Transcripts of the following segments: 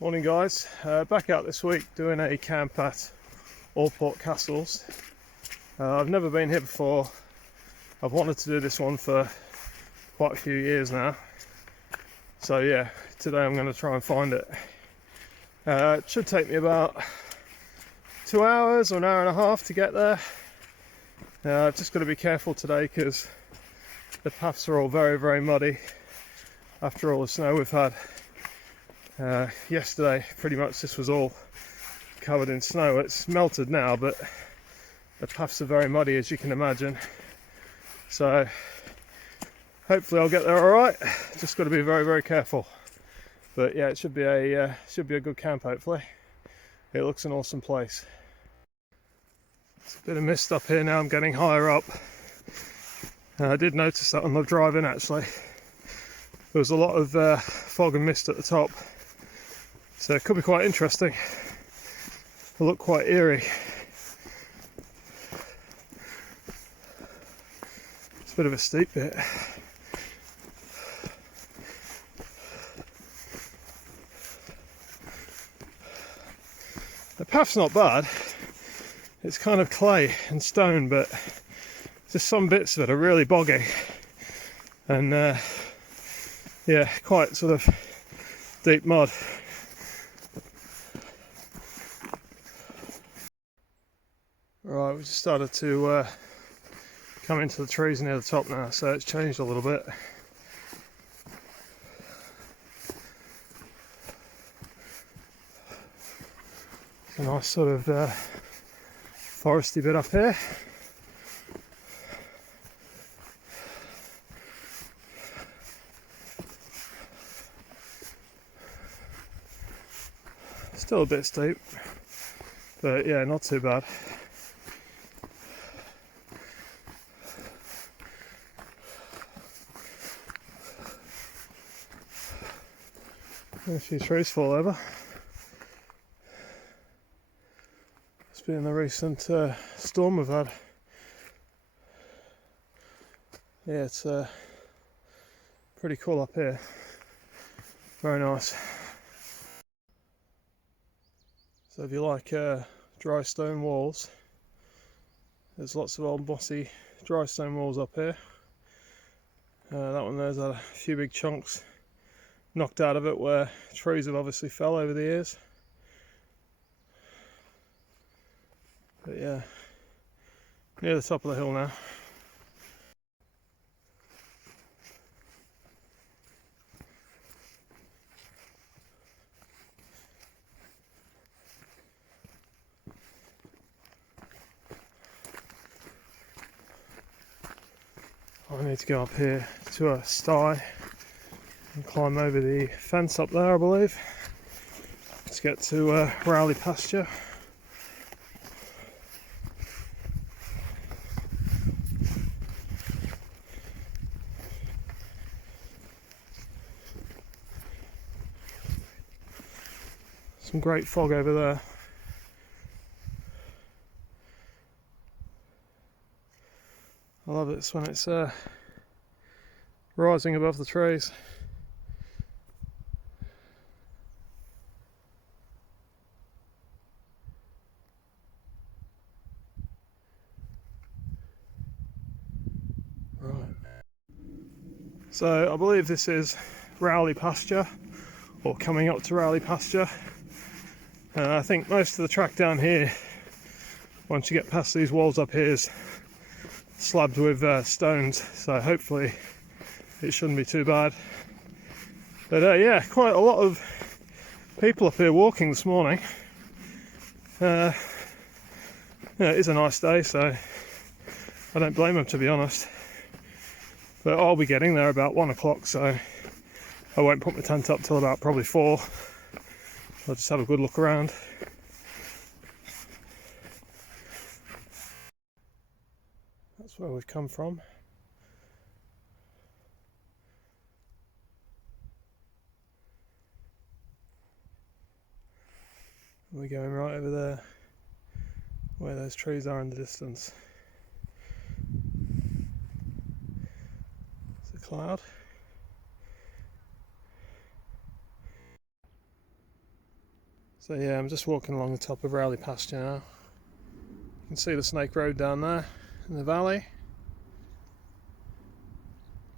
Morning guys, back out this week doing a camp at Alport Castles. I've never been here before. I've wanted to do this one for quite a few years now. So yeah, today I'm going to try and find it. It should take me about 2 hours or an hour and a half to get there. I've just got to be careful today because the paths are all very muddy after all the snow we've had. Yesterday pretty much this was all covered in snow. It's melted now, but the paths are very muddy, as you can imagine. So hopefully I'll get there all right. Just got to be very careful. But yeah, it should be a good camp. Hopefully, it looks an awesome place. It's a bit of mist up here now. I'm getting higher up. I did notice that on the drive in actually. There was a lot of fog and mist at the top. So it could be quite interesting. It'll look quite eerie. It's a bit of a steep bit. The path's not bad. It's kind of clay and stone, but just some bits of it are really boggy. And yeah, quite sort of deep mud. Right, we just started to come into the trees near the top now, so it's changed a little bit. It's a nice sort of foresty bit up here. Still a bit steep, but yeah, not too bad. A few trees fall over. It's been the recent storm we've had. Yeah, it's pretty cool up here. Very nice. So if you like dry stone walls, there's lots of old mossy dry stone walls up here. That one there's had a few big chunks knocked out of it where trees have obviously fell over the years. But yeah, near the top of the hill now. I need to go up here to a sty and climb over the fence up there, I believe, to get to Rowley pasture. Some great fog over there. I love it when it's rising above the trees. Right. So I believe this is Rowley pasture, or coming up to Rowley pasture. I think most of the track down here, once you get past these walls up here, is slabbed with stones, so hopefully it shouldn't be too bad. But yeah, quite a lot of people up here walking this morning. Yeah, it is a nice day, so I don't blame them, to be honest. But I'll be getting there about 1 o'clock, so I won't put my tent up till about probably 4. I'll just have a good look around. That's where we've come from. We're going right over there, where those trees are in the distance. It's a cloud. So yeah, I'm just walking along the top of Rowley pasture now. You can see the Snake Road down there in the valley.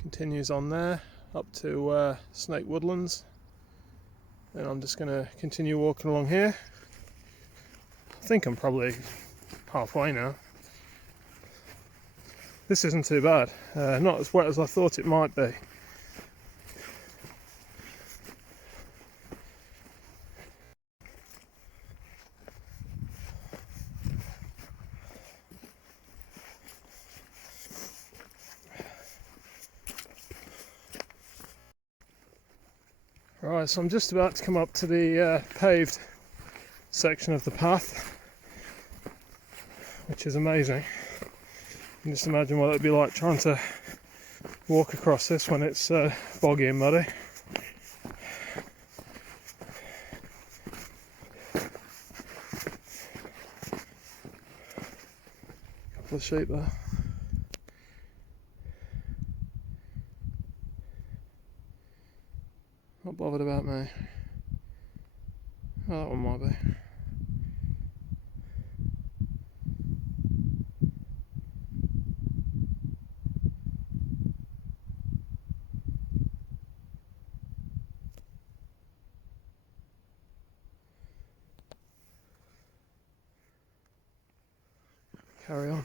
Continues on there up to Snake Woodlands. And I'm just going to continue walking along here. I think I'm probably halfway now. This isn't too bad. Not as wet as I thought it might be. Right, so I'm just about to come up to the paved section of the path, which is amazing. You can just imagine what it'd be like trying to walk across this when it's boggy and muddy. Couple of sheep there. Not bothered about me. Oh, that one might be. Carry on.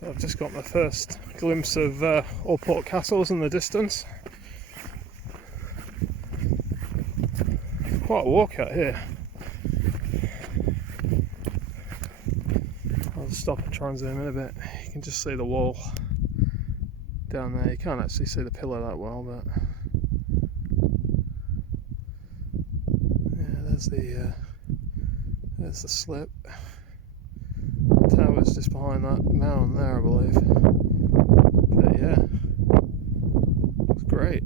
So I've just got my first glimpse of Alport castles in the distance. Quite a walk out here. I'll stop and try and zoom in a bit. You can just see the wall down there. You can't actually see the pillar that well, but yeah, there's the slip. The tower's just behind that mound there, I believe. But yeah, it's great.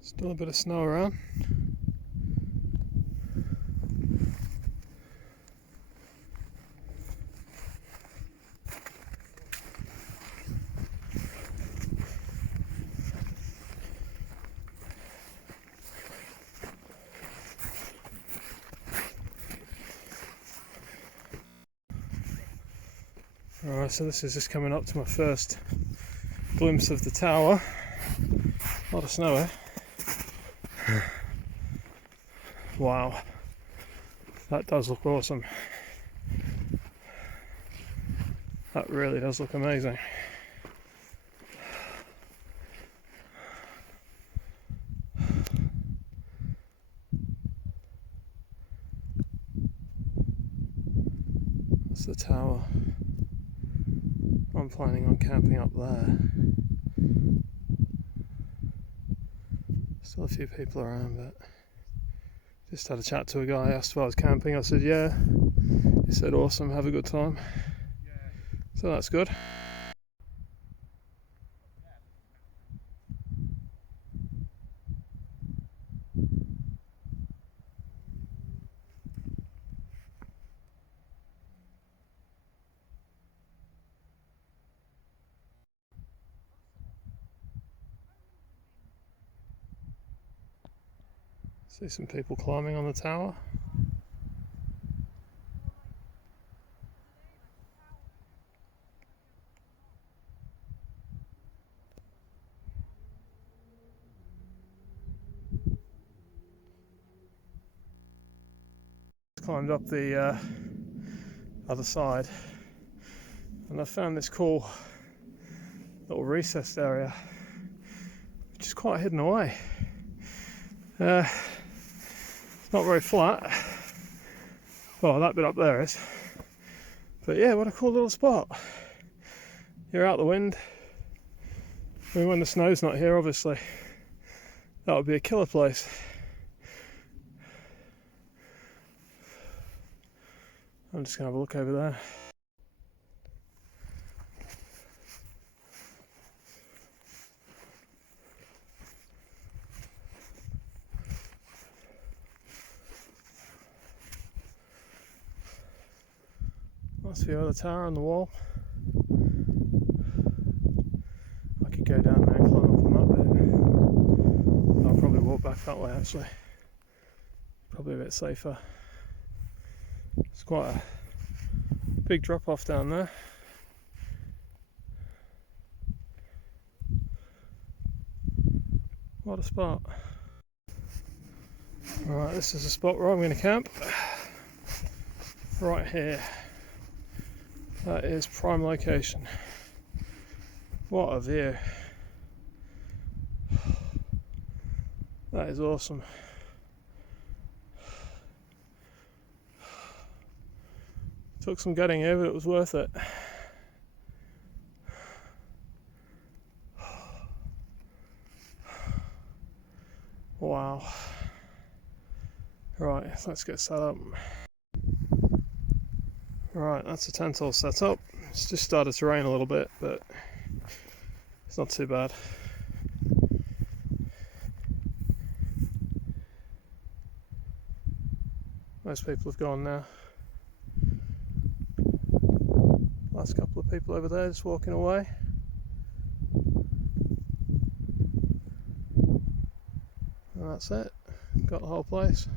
Still a bit of snow around. Alright, so this is just coming up to my first glimpse of the tower. A lot of snow here. Wow, that does look awesome. That really does look amazing. That's the tower. I'm planning on camping up there. Still a few people around, but just had a chat to a guy, asked if I was camping. I said yeah. He said awesome, have a good time. So that's good. See some people climbing on the tower. Climbed up the other side and I found this cool little recessed area which is quite hidden away. It's not very flat. Well, that bit up there is. But yeah, what a cool little spot. You're out the wind. I mean, when the snow's not here, obviously, that would be a killer place. I'm just going to have a look over there. Nice view of the tower on the wall. I could go down there and climb up on that bit. I'll probably walk back that way actually. Probably a bit safer. It's quite a big drop off down there. What a spot. Alright, this is the spot where I'm going to camp. Right here. That is prime location. What a view. That is awesome. Took some getting here, but it was worth it. Wow. Right, let's get set up. Right, that's the tent all set up. It's just started to rain a little bit, but it's not too bad. Most people have gone now. Last couple of people over there just walking away. And that's it. Got the whole place.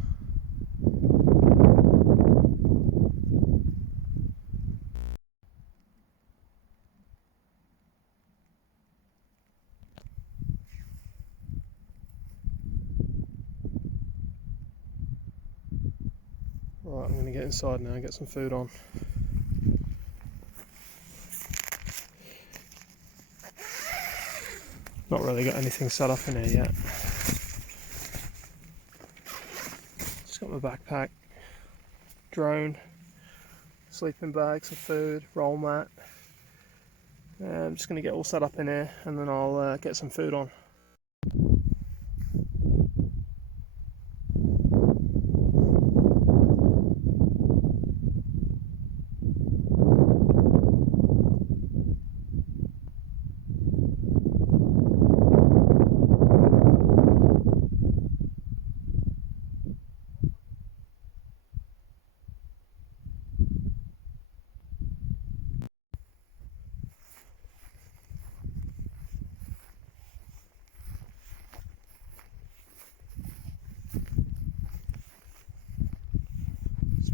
Right, I'm going to get inside now and get some food on. Not really got anything set up in here yet. Just got my backpack, drone, sleeping bag, some food, roll mat. I'm just going to get all set up in here and then I'll get some food on.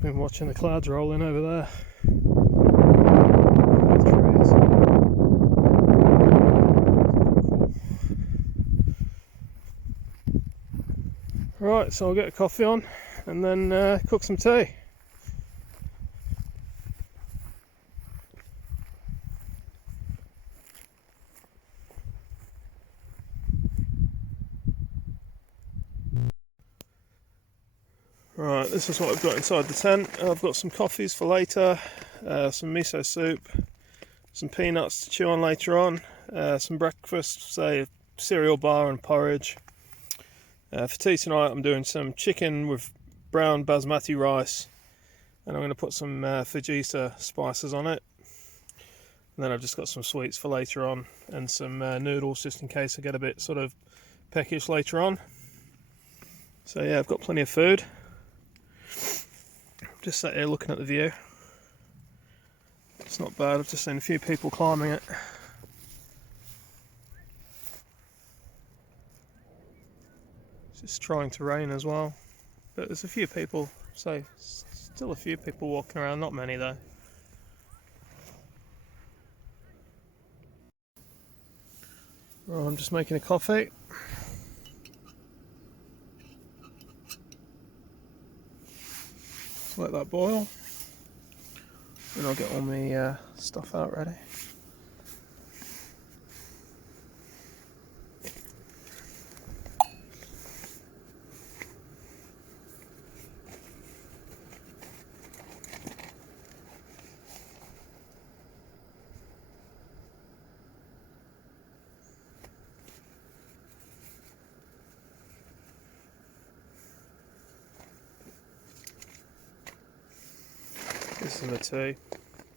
Been watching the clouds rolling over there. Right, so I'll get a coffee on and then cook some tea. Right, this is what I've got inside the tent. I've got some coffees for later, some miso soup, some peanuts to chew on later on, some breakfast, say cereal bar and porridge. For tea tonight I'm doing some chicken with brown basmati rice and I'm going to put some fajita spices on it. And then I've just got some sweets for later on and some noodles just in case I get a bit sort of peckish later on. So yeah, I've got plenty of food. Just sat here looking at the view. It's not bad, I've just seen a few people climbing it. It's just trying to rain as well. But there's a few people, so still a few people walking around, not many though. Well, I'm just making a coffee. Let that boil, and I'll get all my stuff out ready. This is the tea.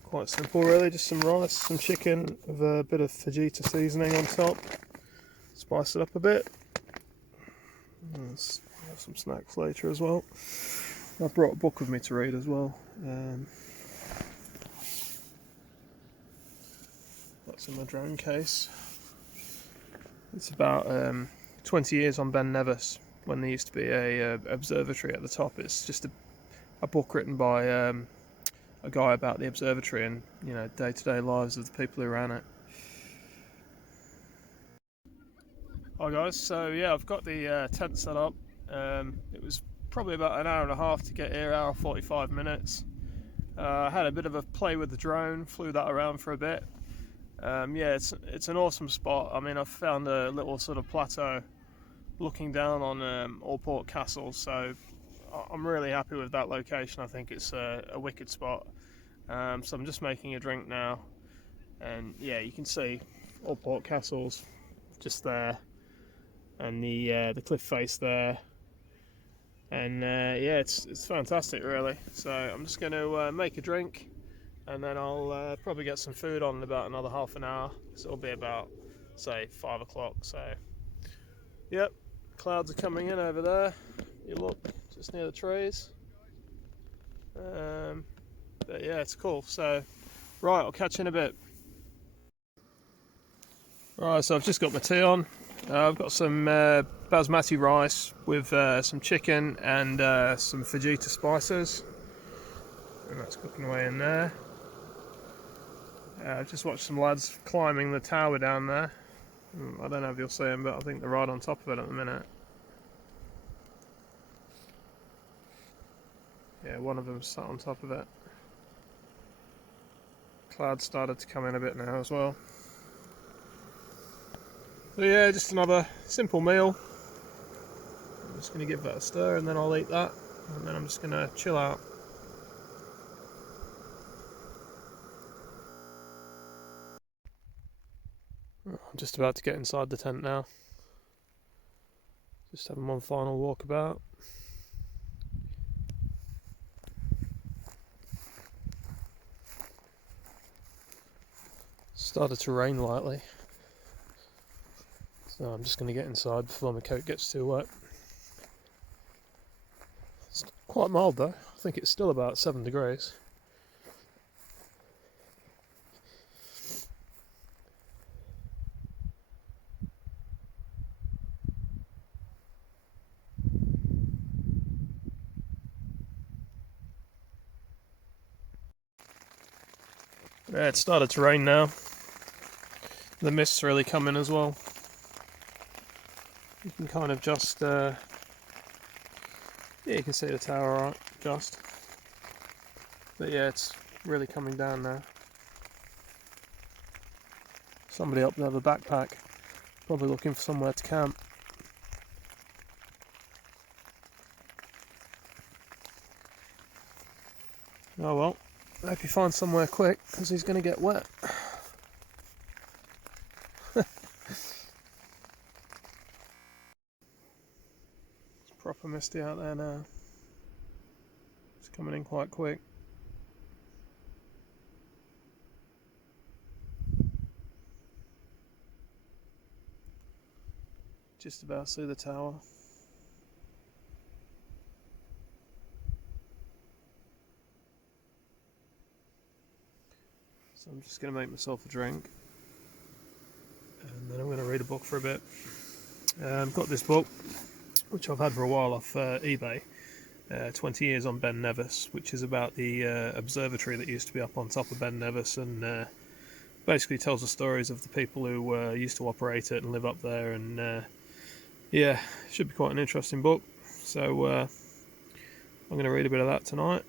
Quite simple really, just some rice, some chicken with a bit of fajita seasoning on top. Spice it up a bit. Have some snacks later as well. I've brought a book with me to read as well. What's in my drone case? It's about 20 years on Ben Nevis, when there used to be a observatory at the top. It's just a book written by a guy about the observatory and day-to-day lives of the people who ran it. Hi guys, so yeah, I've got the tent set up. It was probably about an hour and a half to get here, hour 45 minutes. I had a bit of a play with the drone, flew that around for a bit. Yeah, it's an awesome spot. I mean, I've found a little sort of plateau looking down on Alport Castle, so I'm really happy with that location. I think it's a wicked spot. So I'm just making a drink now, and yeah, you can see Alport Castle's just there, and the cliff face there, and yeah, it's fantastic really. So I'm just going to make a drink, and then I'll probably get some food on in about another half an hour. So it'll be about, say, 5 o'clock. So yep, clouds are coming in over there. You look just near the trees. But yeah, it's cool. So right, I'll catch you in a bit. Right, so I've just got my tea on. I've got some basmati rice with some chicken and some fajita spices, and that's cooking away in there. I've just watched some lads climbing the tower down there. I don't know if you'll see them, but I think they're right on top of it at the minute. Yeah, one of them's sat on top of it. Clouds started to come in a bit now as well. So yeah, just another simple meal. I'm just going to give that a stir and then I'll eat that, and then I'm just going to chill out. I'm just about to get inside the tent now. Just having one final walk about. Started to rain lightly, so I'm just going to get inside before my coat gets too wet. It's quite mild though. I think it's still about 7 degrees. Yeah, it started to rain now. The mist's really coming as well. You can kind of just, yeah, you can see the tower alright, just. But yeah, it's really coming down now. Somebody up there with a backpack, probably looking for somewhere to camp. Oh well, I hope he finds somewhere quick, because he's going to get wet. It's proper misty out there now. It's coming in quite quick. Just about to see the tower. So I'm just going to make myself a drink, and then I'm going to read a book for a bit. I've got this book, which I've had for a while off eBay, 20 Years on Ben Nevis, which is about the observatory that used to be up on top of Ben Nevis, and basically tells the stories of the people who used to operate it and live up there, and yeah, should be quite an interesting book. So I'm going to read a bit of that tonight.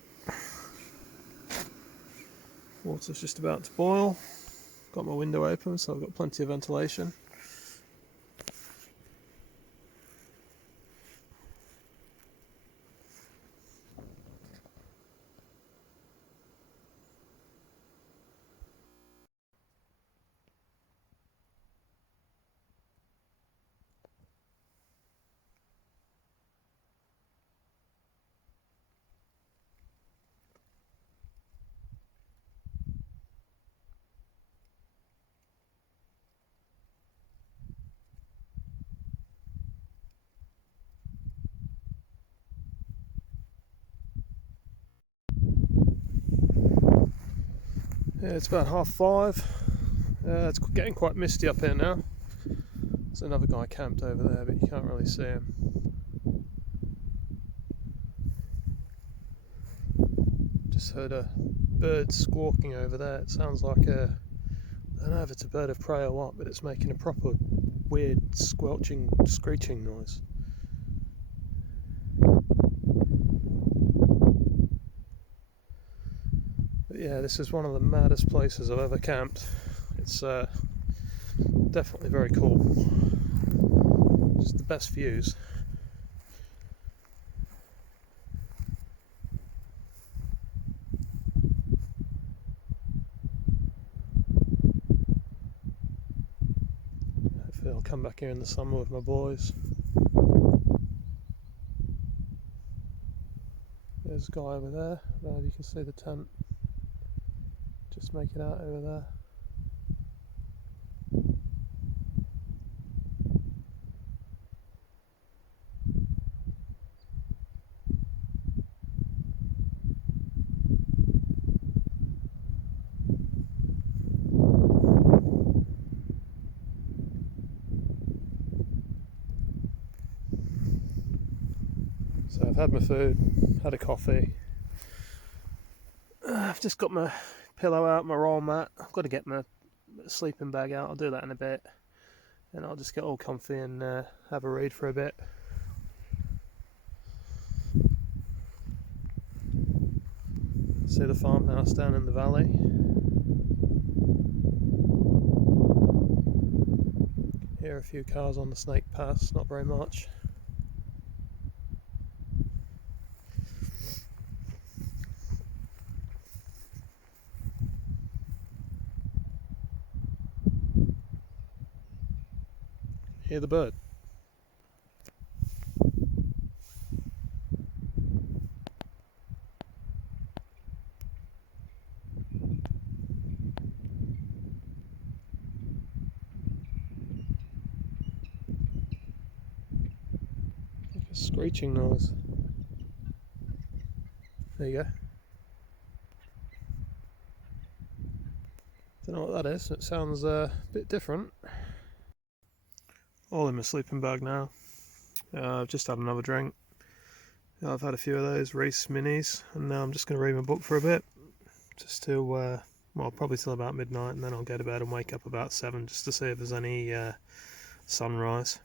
Water's just about to boil. Got my window open, so I've got plenty of ventilation. Yeah, it's about 5:30. It's getting quite misty up here now. There's another guy camped over there, but you can't really see him. Just heard a bird squawking over there. It sounds like a, I don't know if it's a bird of prey or what, but it's making a proper weird squelching, screeching noise. But yeah, this is one of the maddest places I've ever camped. It's definitely very cool. Just the best views. Hopefully I'll come back here in the summer with my boys. There's a guy over there. I don't know if you can see the tent. Just make it out over there. So I've had my food, had a coffee. I've just got my pillow out, my roll mat. I've got to get my sleeping bag out. I'll do that in a bit. And I'll just get all comfy and have a read for a bit. See the farmhouse down in the valley. Hear a few cars on the Snake Pass, not very much. Hear the bird. Like a screeching noise. There you go. Don't know what that is. It sounds a bit different. All in my sleeping bag now. I've just had another drink. I've had a few of those Reese minis, and now I'm just going to read my book for a bit, just to well, probably till about midnight, and then I'll go to bed and wake up about 7 just to see if there's any sunrise.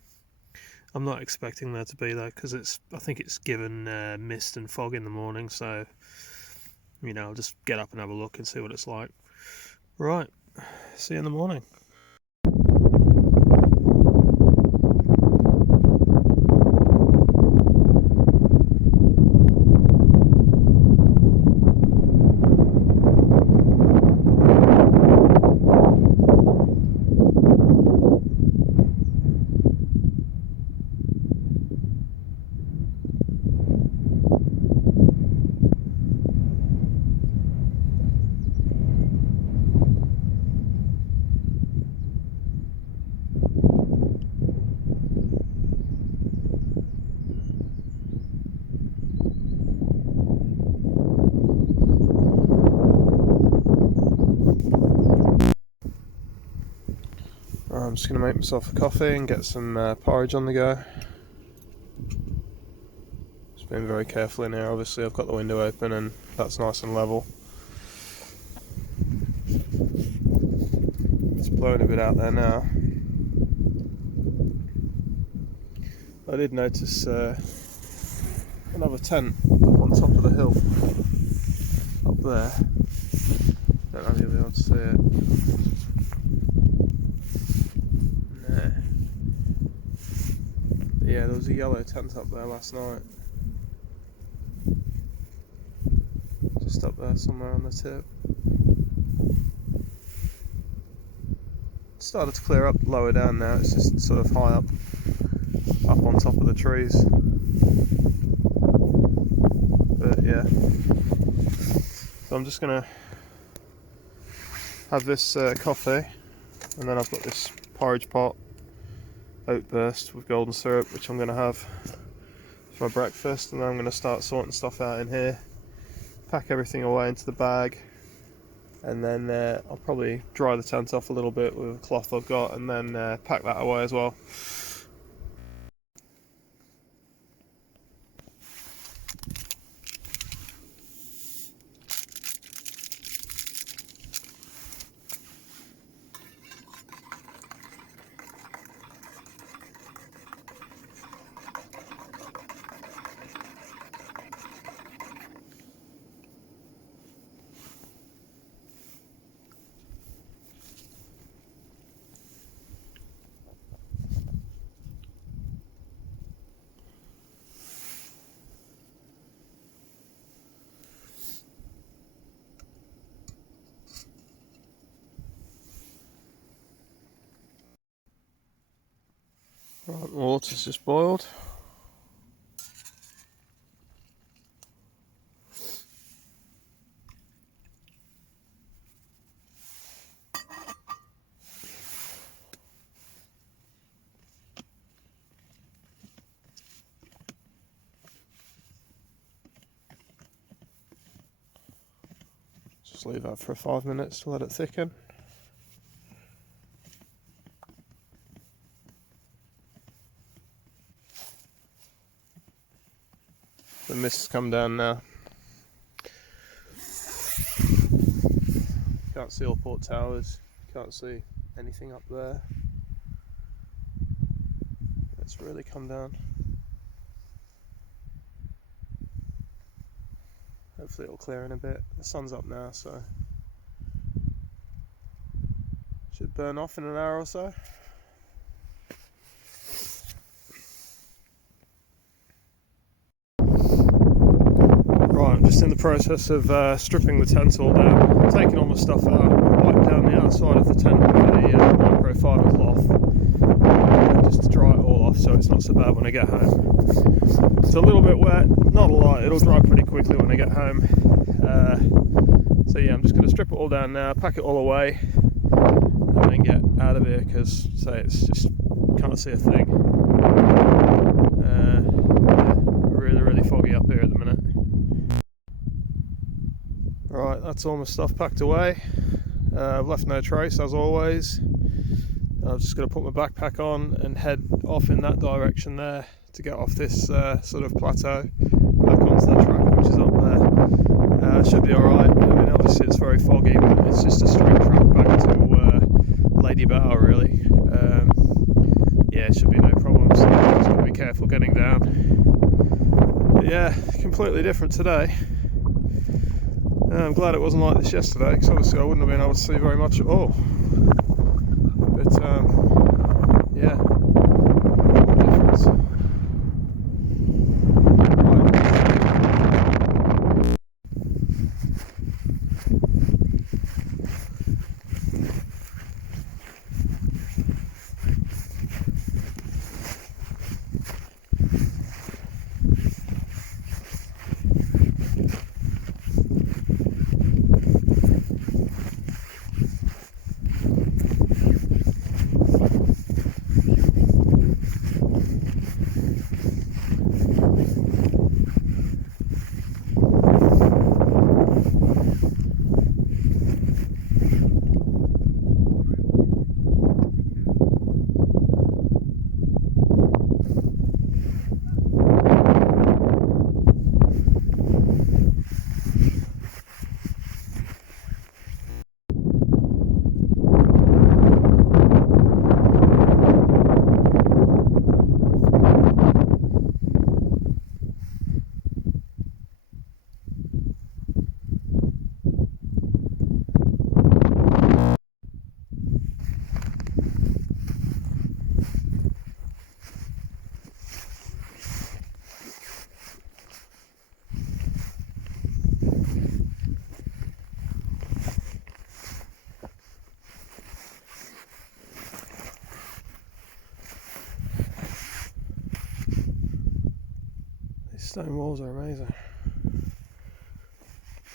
I'm not expecting there to be though, because I think it's given mist and fog in the morning, so I'll just get up and have a look and see what it's like. Right, see you in the morning. I'm just going to make myself a coffee and get some porridge on the go. Just being very careful in here, obviously I've got the window open and that's nice and level. It's blowing a bit out there now. I did notice another tent up on top of the hill up there. Don't know if you'll be able to see it. Yeah, there was a yellow tent up there last night. Just up there somewhere on the tip. It started to clear up lower down now, it's just sort of high up on top of the trees. But yeah. So I'm just gonna have this coffee, and then I've got this porridge pot. Oat burst with golden syrup, which I'm going to have for my breakfast, and then I'm going to start sorting stuff out in here, pack everything away into the bag, and then I'll probably dry the tent off a little bit with a cloth I've got, and then pack that away as well. Right, the water's just boiled. Just leave that for 5 minutes to let it thicken. The mist's come down now. Can't see Alport towers, can't see anything up there. It's really come down. Hopefully it'll clear in a bit. The sun's up now, so should burn off in an hour or so. Right, I'm just in the process of stripping the tent all down, taking all my stuff out, wiped down the outside of the tent with a microfiber cloth, just to dry it all off so it's not so bad when I get home. It's a little bit wet, not a lot, it'll dry pretty quickly when I get home. So yeah, I'm just going to strip it all down now, pack it all away, and then get out of here because, say, it's just, can't see a thing. Yeah, really foggy up here at the minute. Right, that's all my stuff packed away. I've left no trace as always. I'm just going to put my backpack on and head off in that direction there to get off this sort of plateau back onto the track which is up there. Should be alright. I mean, obviously it's very foggy, but it's just a straight track back to Lady Bower really. Yeah, it should be no problems. Just got to be careful getting down. But yeah, completely different today. I'm glad it wasn't like this yesterday, because obviously I wouldn't have been able to see very much at all. But yeah, difference. These stone walls are amazing.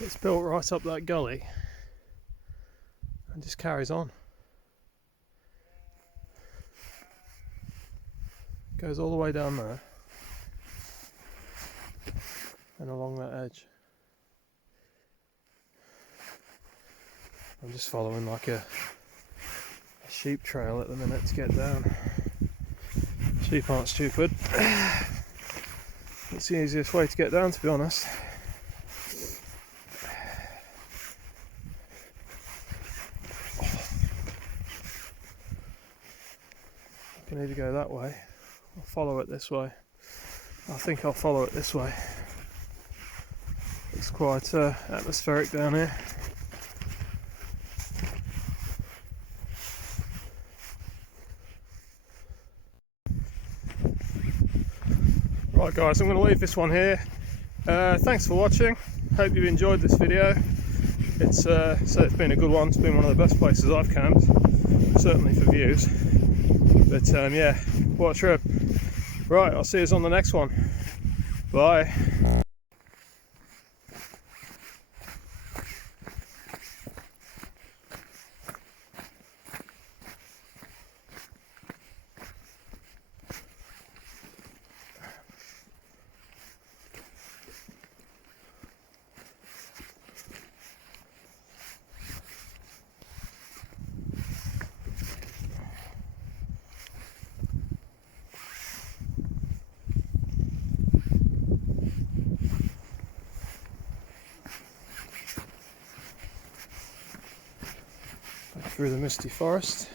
It's built right up that gully and just carries on. Goes all the way down there and along that edge. I'm just following like a sheep trail at the minute to get down. Sheep aren't stupid. It's the easiest way to get down, to be honest. I can either go that way or follow it this way. I think I'll follow it this way. It's quite atmospheric down here. Right guys, I'm going to leave this one here. Thanks for watching. Hope you've enjoyed this video. It's been a good one. It's been one of the best places I've camped, certainly for views. But yeah, what a trip. Right, I'll see you on the next one. Bye. Through the misty forest.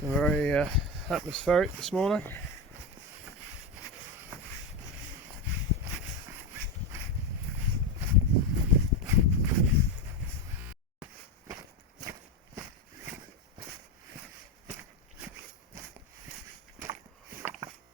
Very atmospheric this morning.